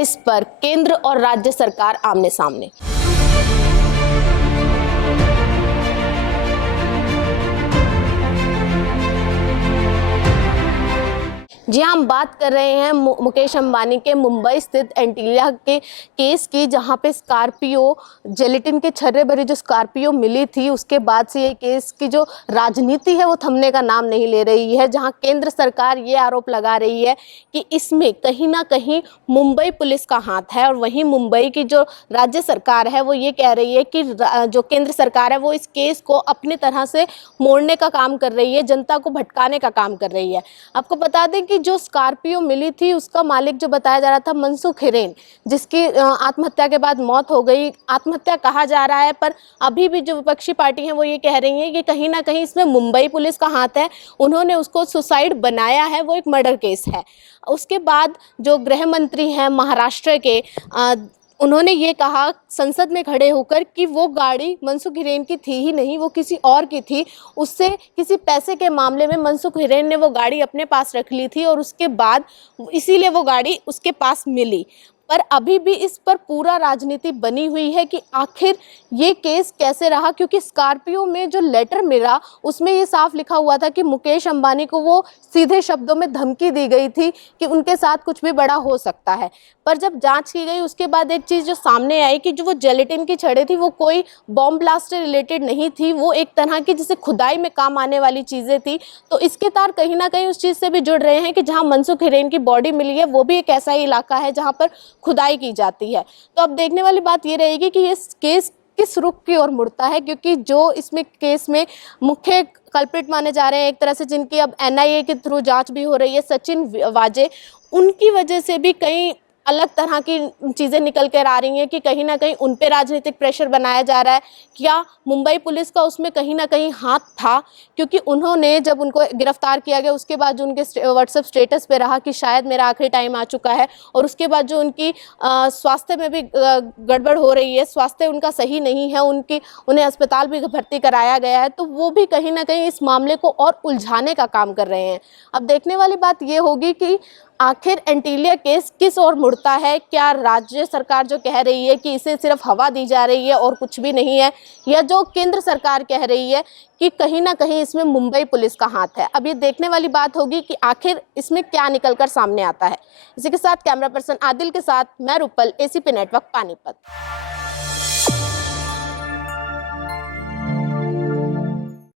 Case पर केंद्र और राज्य सरकार आमने सामने। जी हम बात कर रहे हैं मुकेश अंबानी के मुंबई स्थित एंटीलिया के केस की, जहां पे स्कॉर्पियो जेलेटिन के छर्रे भरी जो स्कॉर्पियो मिली थी, उसके बाद से ये केस की जो राजनीति है वो थमने का नाम नहीं ले रही है। जहां केंद्र सरकार ये आरोप लगा रही है कि इसमें कहीं ना कहीं मुंबई पुलिस का हाथ है, और वहीं मुंबई की जो राज्य सरकार है वो ये कह रही है कि जो केंद्र सरकार है वो इस केस को अपनी तरह से मोड़ने का काम कर रही है, जनता को भटकाने का काम कर रही है। आपको बता दें कि जो स्कॉर्पियो मिली थी उसका मालिक जो बताया जा रहा था मनसुख हिरेन, जिसकी आत्महत्या के बाद मौत हो गई। आत्महत्या कहा जा रहा है, पर अभी भी जो विपक्षी पार्टी है वो ये कह रही है कि कहीं ना कहीं इसमें मुंबई पुलिस का हाथ है। उन्होंने उसको सुसाइड बनाया है, वो एक मर्डर केस है। उसके बाद जो गृह मंत्री हैं महाराष्ट्र के, उन्होंने ये कहा संसद में खड़े होकर कि वो गाड़ी मनसुख हिरेन की थी ही नहीं, वो किसी और की थी। उससे किसी पैसे के मामले में मनसुख हिरेन ने वो गाड़ी अपने पास रख ली थी, और उसके बाद इसीलिए वो गाड़ी उसके पास मिली। पर अभी भी इस पर पूरा राजनीति बनी हुई है कि आखिर ये केस कैसे रहा, क्योंकि स्कॉर्पियो में जो लेटर मिला उसमें ये साफ लिखा हुआ था कि मुकेश अंबानी को वो सीधे शब्दों में धमकी दी गई थी कि उनके साथ कुछ भी बड़ा हो सकता है। पर जब जांच की गई उसके बाद एक चीज़ जो सामने आई कि जो वो जेलेटिन की छड़ें थी वो कोई बॉम्ब ब्लास्ट से रिलेटेड नहीं थी, वो एक तरह की जैसे खुदाई में काम आने वाली चीज़ें थी। तो इसके तार कहीं ना कहीं उस चीज़ से भी जुड़ रहे हैं कि जहाँ मनसुख हिरेन की बॉडी मिली है वो भी एक ऐसा ही इलाका है जहाँ पर खुदाई की जाती है। तो अब देखने वाली बात ये रहेगी कि ये केस किस रुख की ओर मुड़ता है, क्योंकि जो इसमें केस में मुख्य कल्प्रिट माने जा रहे हैं एक तरह से, जिनकी अब एनआईए के थ्रू जांच भी हो रही है, सचिन वाजे, उनकी वजह से भी कई अलग तरह की चीज़ें निकल कर आ रही हैं कि कहीं ना कहीं उन पे राजनीतिक प्रेशर बनाया जा रहा है। क्या मुंबई पुलिस का उसमें कहीं ना कहीं हाथ था, क्योंकि उन्होंने जब उनको गिरफ्तार किया गया उसके बाद जो उनके व्हाट्सएप स्टेटस पे रहा कि शायद मेरा आखिरी टाइम आ चुका है, और उसके बाद जो उनकी स्वास्थ्य में भी गड़बड़ हो रही है, स्वास्थ्य उनका सही नहीं है, उन्हें अस्पताल भी भर्ती कराया गया है, तो वो भी कहीं ना कहीं इस मामले को और उलझाने का काम कर रहे हैं। अब देखने वाली बात ये होगी कि आखिर एंटीलिया केस किस ओर मुड़ता है। क्या राज्य सरकार जो कह रही है कि इसे सिर्फ हवा दी जा रही है और कुछ भी नहीं है, या जो केंद्र सरकार कह रही है कि कहीं ना कहीं इसमें मुंबई पुलिस का हाथ है। अब ये देखने वाली बात होगी कि आखिर इसमें क्या निकलकर सामने आता है। इसी के साथ कैमरा पर्सन आदिल के साथ मैं रूपल, एसीपी नेटवर्क पानीपत।